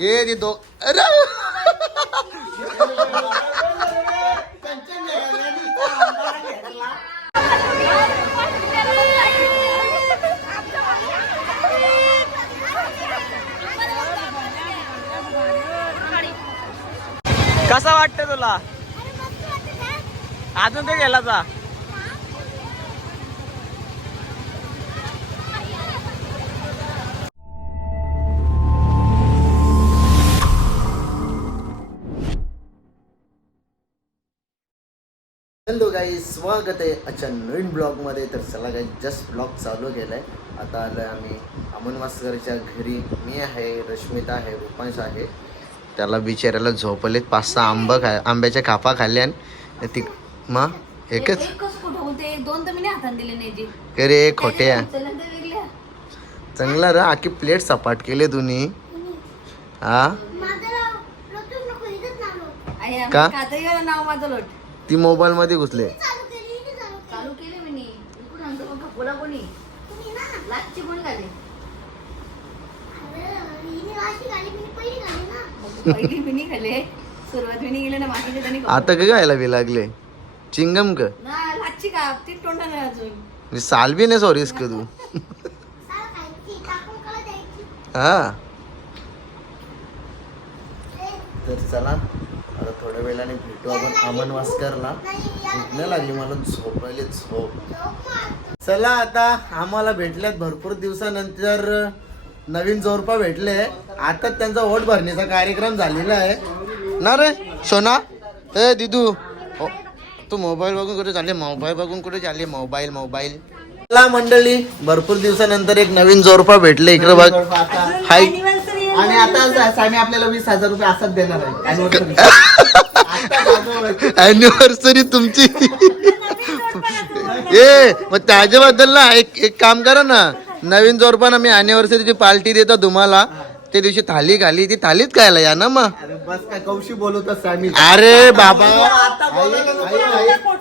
ये ती दो। अरे! कसा वाटतं तुला? अजून ते गेला जा. हॅलो गाई स्वागत आहे आजच्या नवीन ब्लॉगमध्ये. तर चला काही जस्ट ब्लॉग चालू केलाय. आता आलोय आम्ही अमन मास्करच्या घरी. मी आहे रश्मिता आहे रुपांश आहे. त्याला बिचाऱ्याला झोपलेत पाच सहा आंबा खा आंब्याच्या कापा खाल्ल्या आणि ती मग एकच? एकच कुठं होते दोन तर मी नाही दिले नाही जी. अरे खोटे आहे. वेगळ्या चांगला र आखी प्लेट सपाट केले तुम्ही हा? आई, आम्ही का? नाव माझं लोट. ती मोबाईल मध्ये घुसले. चालू केले मी नी. इकडून आमचं मग खपोला कोणी. लाटची कोणी घाले मग पहिली मी नाही खाले सुरुवात मी नाही गेले ना बाकीचे त्यांनी खपवलं. आता का गायला बी लागले? चिंगम क? ना लाटची का? ती तोंडा नाही अजून. मी साल बी नाही सॉरीस का तू. हा. तर चला. थोड्या वेळाने भेटू आपण अमन वास्करला. नाही लागली मला झोपायला झोप. चला आता आम्हाला भेटल्यात भरपूर दिवसानंतर नवीन जोरपा भेटले. आता त्यांचा ओट भरण्याचा कार्यक्रम झालेला आहे. ना रे सोना? ए दिदू. तू मोबाईल बघून कुठे चालले? मोबाईल बघून कुठे चालले? Mobile mobile. चला मंडळी भरपूर दिवसानंतर एक नवीन जोरपा भेटले इकडे बघ. हाय. आणि आता सामी आपल्याला वीस हजार रुपये असाच देणार आहे. अॅनिव्हर्सरी तुमची. ए मग त्याच्याबद्दल ना एक एक काम करा ना. नवीन जोरपाना मी अॅनिव्हर्सरीची पार्टी देतो तुम्हाला. त्या दिवशी थाली खाली ती थालीच खायला या ना मग. अरे बस काय कौशी बोलवतो सामी. अरे बाबा.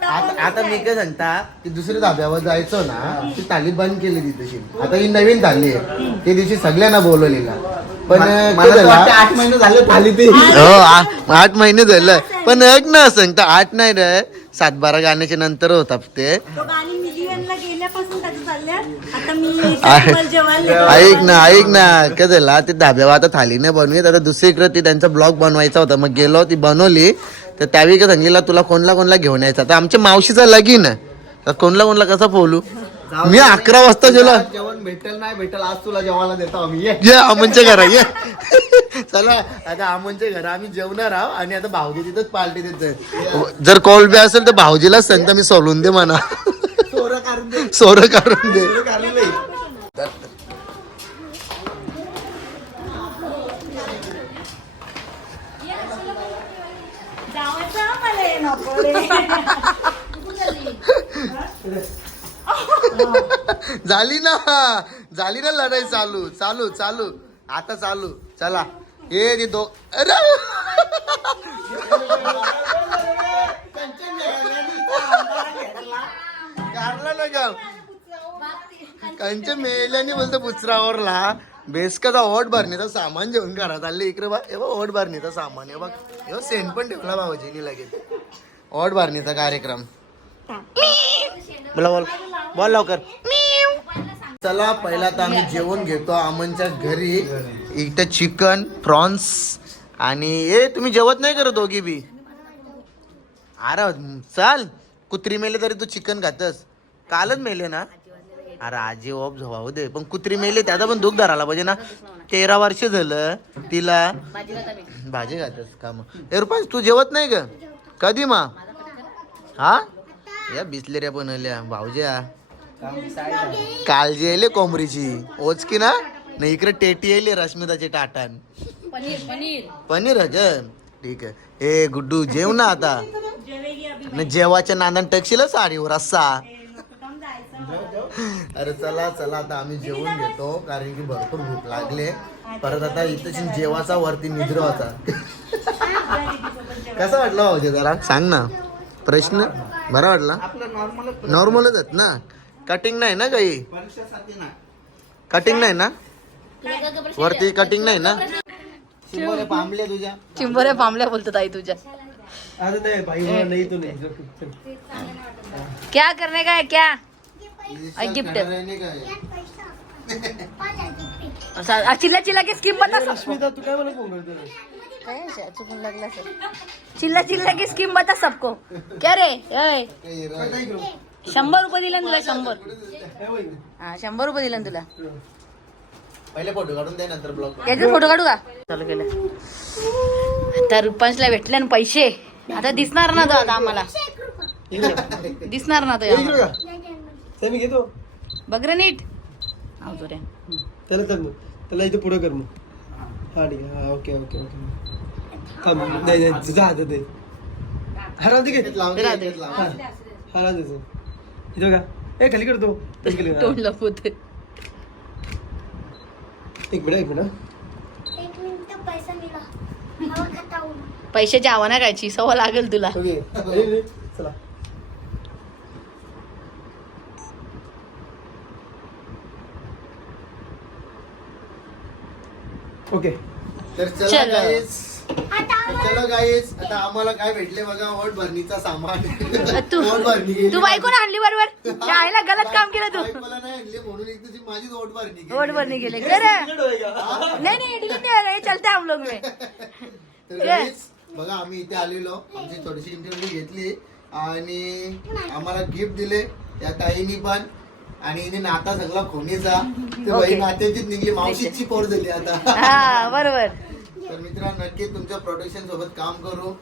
आता आता मी काय सांगता ती दुसऱ्या धाब्यावर जायचो ना ती थाली बंद केली ती तशी. आता ही नवीन थाली आहे. त्या दिवशी सगळ्यांना बोलवलेला. पण मला काय तर झालं? वाटतं आठ महिने झाले झाली ती. हो आ- आठ महिने झालं. पण ऐक ना सांगता आठ नाही रे. सात बारा गाण्याच्या नंतर होता ते. तो गाणी मिलियनला गेल्यापासून त्याचं चालल्या. आता मी आहे. टेबल जेवायला ऐक ना ऐक ना. काय झालं? ते धाब्यावर आता थाली नाही बनवी आता दुसरीकडे ती त्यांचा ब्लॉग बनवायचा होता. मग गेलो ती बनवली. तर त्यावेळी काय सांगितलं? तुला कोणला कोणला घेऊन यायचा? तर आमच्या मावशीचा लगीन आहे. तर कोणला कोणला कसा बोलू मी अकरा वाजता गेलो जेवण भेटेल नाही भेटेल आज तुला जेवायला देतो आम्ही. ये. ये अमनच्या घरा ये. चला आता अमनच्या घरा आम्ही जेवणार आहोत आणि आता भाऊजी तिथंच पार्टी देत जर कॉल बी असेल तर भाऊजीलाच सांगता मी सोलून दे म्हणा. चोरं काढून दे. सोरं काढून दे. जावायचं. झाली ना झाली ना लढाई चालू चालू चालू. आता चालू. चला. हे ती दो अरे! काढला ना का मेल्याने बोलतो पुचरावरला. बेसकाचा ओट भरणीचा सामान घेऊन घरात आले. इकडे बा हे ओट भरणीचा सामान. हे बघ हे सेंट पण ठेवला भाऊजीनी लगेच. ओट भरणीचा कार्यक्रम. बोला बोल. बोल लवकर. चला पहिला तर आम्ही जेवण घेतो. अमनच्या घरी इथं चिकन प्रॉन्स आणि ए तुम्ही जेवत नाही करत दोघी बी. अरे चाल. कुत्री मेले तरी तू चिकन खातस. कालच मेले ना? अरे आजी ओप झोवाऊ दे. पण कुत्री मेले त्याचा पण दुःख धरायला पाहिजे ना. तेरा वर्ष झालं तिला भाजी खातस का मग? ए रुपास तू जेवत नाही का? कधी मा हा? या बिसलेऱ्या पण आल्या भाऊज्या. काळजी येले कोंबरीची ओचकी ना? नाही इकडे टेटी येईल रश्मिताची टाटान. पनीर पनीर. पनीर हजन ठीक आहे. ए गुड्डू जेव ना आता. आणि जेवाच्या नांदान टकशील साडीवर असा काम जायचं अरे चला चला आता आम्ही जेवून घेतो कारण की भरपूर भूक लागले. परत आता इथं जेवाचा वरती निद्रवाचा. कसा वाटला जरा? सांग ना. प्रश्न? बरा वाटला? आपलं नॉर्मल नॉर्मलच आहेत ना? कटिंग नाही ना काही? परीक्षेसाठी ना कटिंग नाही ना? तुला का गं प्रश्न वरती द्या? कटिंग नाही ना? चिंबोरे पांबले तुझ्या. चिंबोऱ्या पांबल्या बोलतात आई तुझ्या. अरे नाही भाई मला नाही तू नाही. चल. क्या करने का है क्या? इसका gift. खड़ा रहने का है. असा आ, चिल्ला चिल्ला की स्कीम बता सब। स्मिता तू काय मला फोन करतो काय आहे, चुकून लागला सर चिल्ला चिल्ला की स्कीम बता सबको। क्या रे? ऐ, काही रा- शंभर रुपये दिले ना तुला शंभर. हा शंभर रुपये दिले ना तुला. पहिले फोटो काढून दे नंतर ब्लॉग याचे फोटो काढू का? चालू केलं. आता रुपांशला भेटले ना पैसे. आता दिसणार ना तो आता आम्हाला. दिसणार ना तो आम्हाला. मी घेतो. बघ रे नीट. आव तो रे त्याला कर मग. त्याला इथे पुढे कर मग. हा ठीक आहे. हा ओके ओके ओके. थांब नाही नाही तुझा हात आहे ते हा राहू दे घे लावून दे, राहते. याच्यात लावून दे. हा राहू दे इथं का ए खाली करतो तोंड लपवते एक मिनिट एक मिनिट एक मिनिट पैसा मिळा हवा खाता हूँ पैशाची आव्हाना कायची सवय लागेल तुला. ओके ए, ए, चला. ओके. तर चला चलो गाईस आता आम्हाला काय भेटले बघा वोट भरणीचा सामान. तू वोट भरणी. तू बायको आणली बरोबर? शाळेला गलत काम केलं तू. बायकोला नाही आणली म्हणून एक तुझी माझीच वोट भरणी गेले खरं? नाही नाही डिलीट नाही ये चलते हम लोग में तर guys, बघा आम्ही इथे आलेलो. आमची थोडीशी इंटरव्ह्यू घेतली. आणि आम्हाला गिफ्ट दिले. त्या ताईनी पण. आणि हिने नाता सगळा खोनीचा. ते बाई Okay. नात्याचीच निघली. मावशीची पोर दिली आता. हा बरोबर. तर मित्रांनो नक्की तुमच्या प्रोटेक्शन सोबत काम करू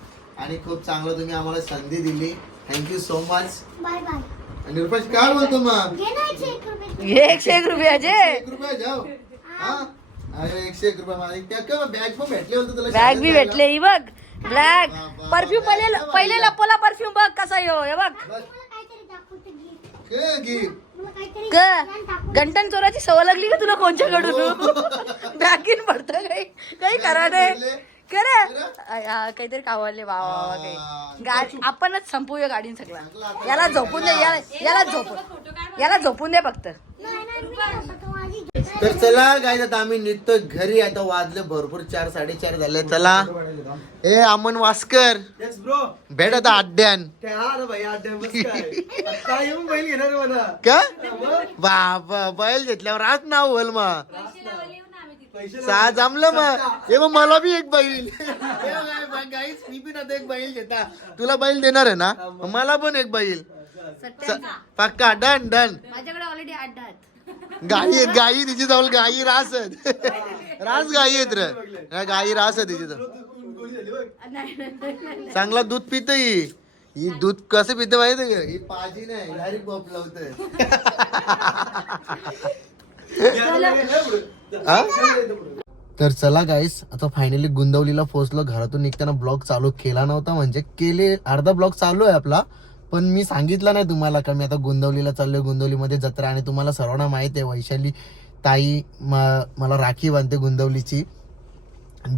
आणि खूप चांगलं तुम्ही आम्हाला संधी दिली. Thank you so much bye bye आणि रुपेश काय बोलतो मग? एकशे एक रुपये. एक हा. अरे एकशे एक रुपया माझे त्या का बॅग पण भेटले होते तुला बॅग बी शाळेत? भेटले ही बघ. ब्लॅक परफ्यूम पहिले पहिले वा. लपवला परफ्यूम बघ कसा यो हे बघ. बस. काहीतरी दाखवते gift? मला काहीतरी ग गंटन चोराची सवय लागली का तुला कोणच्याकडून? बॅगीन पडतं काही. काही करा नाही. हा, काहीतरी कावरले वा वा वा काही. गाडी आपणच संपवूया गाडीन सगळं. याला झोपून दे याला याला झोपून. याला झोपून दे फक्त. तर चला काय आता आम्ही निघतो घरी. आता वाजले भरपूर चार साडेचार झाले. चला. ए अमन वास्कर. भेट आता अड्ड्यान का? बाबा बैल घेतल्यावर आज नाव होईल मग सहा जमलं मग हे मग मला बी एक बैल. गाईस, मी पण आता एक बैल घेता. तुला बैल देणार आहे ना? मला पण एक बैल. पक्का डन डन. माझ्याकडे ऑलरेडी आठ गाई आहेत गाई तिची जवळ गाई रास आहेत रास गाई आहेत रे. गाई रास आहे तिची जवळ. चांगला दूध पित ही. ही दूध कसं पित माहिती ही पाजी नाही डायरेक्ट बॉप लावत तर चला गाईस आता फायनली गुंदवलीला पोहोचलो. घरातून निघताना ब्लॉग चालू केला नव्हता म्हणजे केले अर्धा ब्लॉग चालू आहे आपला. पण मी सांगितलं नाही तुम्हाला का? मी आता गोंदवलीला चाललोय गोंदवलीमध्ये जत्रा आणि तुम्हाला सर्वांना माहीत आहे वैशाली ताई म- मला राखी बांधते गोंदवलीची.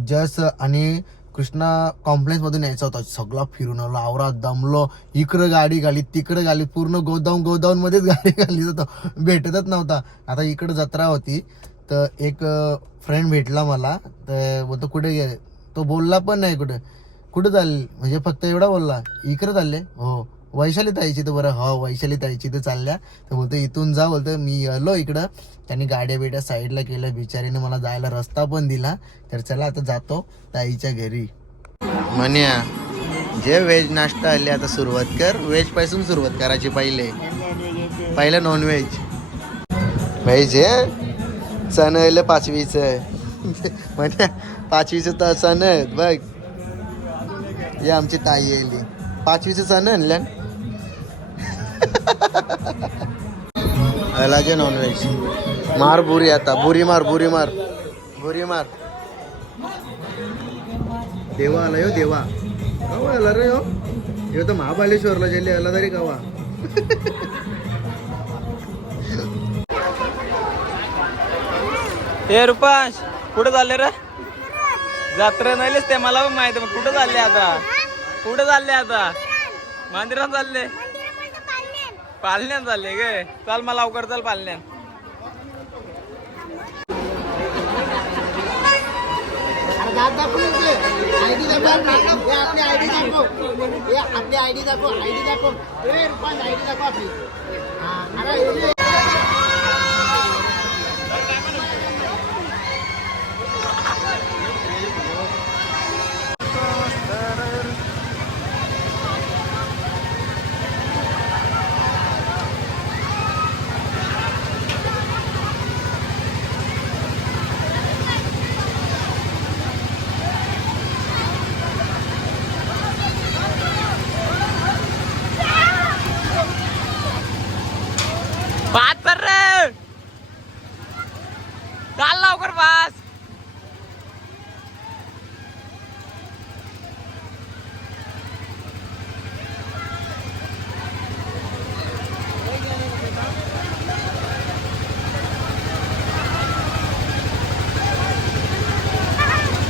जस आणि कृष्णा कॉम्प्लेक्समधून यायचा होता सगळा फिरून आलो आवरा दमलो इकडं गाडी घाली तिकडं गाली पूर्ण गोदाऊन गोदाऊनमध्येच गाडी घाली जातो भेटतच नव्हता. आता इकडं जत्रा होती तर एक फ्रेंड भेटला मला तर बोलतो कुठे गे तो बोलला पण नाही कुठे. कुठं चालले? म्हणजे फक्त एवढा बोलला इकडं चालले? हो. वैशाली ताईची तर बरं हो वैशाली ताईची तर चालल्या. तर बोलतो इथून जा बोलतो मी आलो इकडं. त्यांनी गाड्या बिड्या साईडला केलं बिचारीने मला जायला रस्ता पण दिला. तर चला आता जातो ताईच्या घरी. म्हण्या जे व्हेज नाश्ता आले आता सुरुवात कर. व्हेजपासून सुरुवात करायची पहिले. पहिलं नॉन व्हेज व्हेज आहे सण आले पाचवीच म्हणजे पाचवीचं तर सण आहेत बघ. हे आमची ताई आली. पाचवीचं चण आणल्या जे नॉनव्हेज मार बुरी आता. बुरी मार बुरी मार. बुरी मार. देवा आला यो देवा. कवा आला रे यो. यो तर महाबालेश्वरला गेले आला तरी कवा हे रुपाश कुठं चालले रे? जात्रा नाहीलेच ते? मला पण माहिती मग कुठं चालले आता? कुठे चालले आता? मंदिरात चालले? पालण्यात चालले गे. चल मला लवकर चल पालण्यात. डी दाखव. आयडी दाखव. हे आपली आयडी दाखव.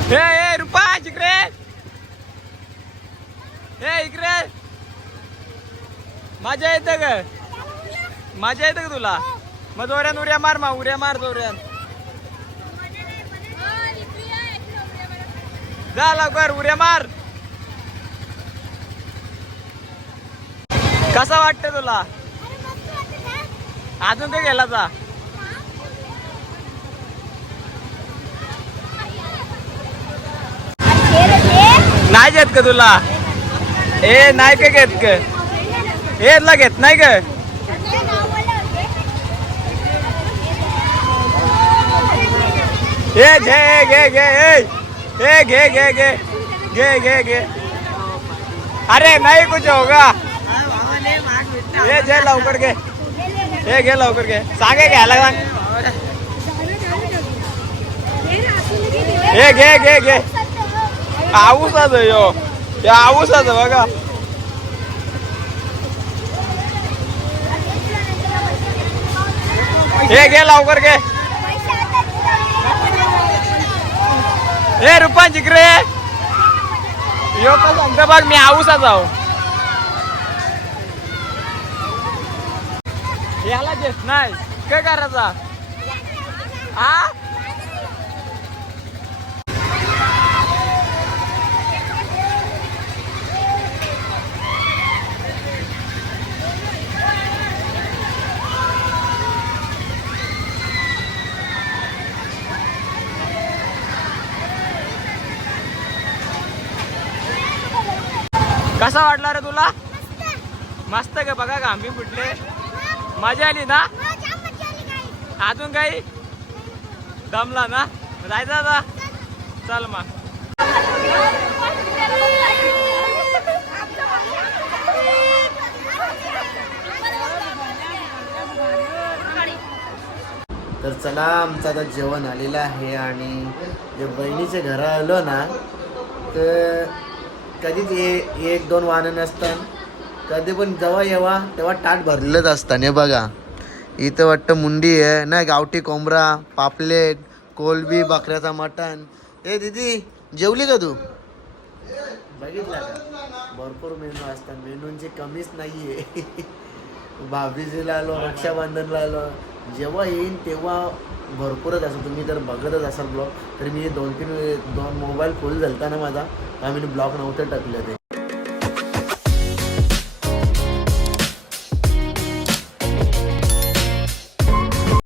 हे ए रुपा इकडे हे इकडे मजा येते ग. मजा येते का तुला. मग जोऱ्यान उड्या मार मा उड्या मार जोऱ्यान. जा लवकर उड्या मार. कसा वाटतं तुला? अजून ते गेला जा. नाही घेत का तुला? ए नाही का घेत का घेत नाही का ए घे घे घे ए. ए घे घे घे. घे घे घे. अरे नाही कुछ होगा हे घे लवकर घे. हे घे लवकर घे. सांगे घ्यायला सांग. हे घे घे घे. आऊसाच यो. हे आऊसाच बघा. हे घे लवकर घे. हे रुपान जिकडे. यो का सांगतो बघ मी आऊसा जाऊ. याला जेत नाही. काय करायचा? हा कसा वाटला रे तुला? मस्त. का बघा का आम्ही फुटले मजा आली ना? अजून काही? दमला ना? जायचं आता? चल मग. तर चला आमचं आता जेवण आलेलं आहे आणि जे बहिणीच्या घरा आलो ना तर कधीच ए एक दोन वाहनं नसतात. कधी पण जेव्हा येवा तेव्हा ताट भरलेलंच असतं हे बघा. इथं वाटतं मुंडी आहे ना गावठी कोंबरा पापलेट कोलबी बकऱ्याचा मटण. ए दीदी जेवली का तू? बघितला का भरपूर मेनू असतात. मेनूंची कमीच नाही आहे भाभीजीला आलो रक्षाबंधनला आलो. जेव्हा येईन तेव्हा भरपूरच असं तुम्ही जर बघतच असाल ब्लॉग तर मी दोन तीन दोन मोबाईल फुल झालता ना माझा त्यामुळे ब्लॉग नव्हते टाकले ते.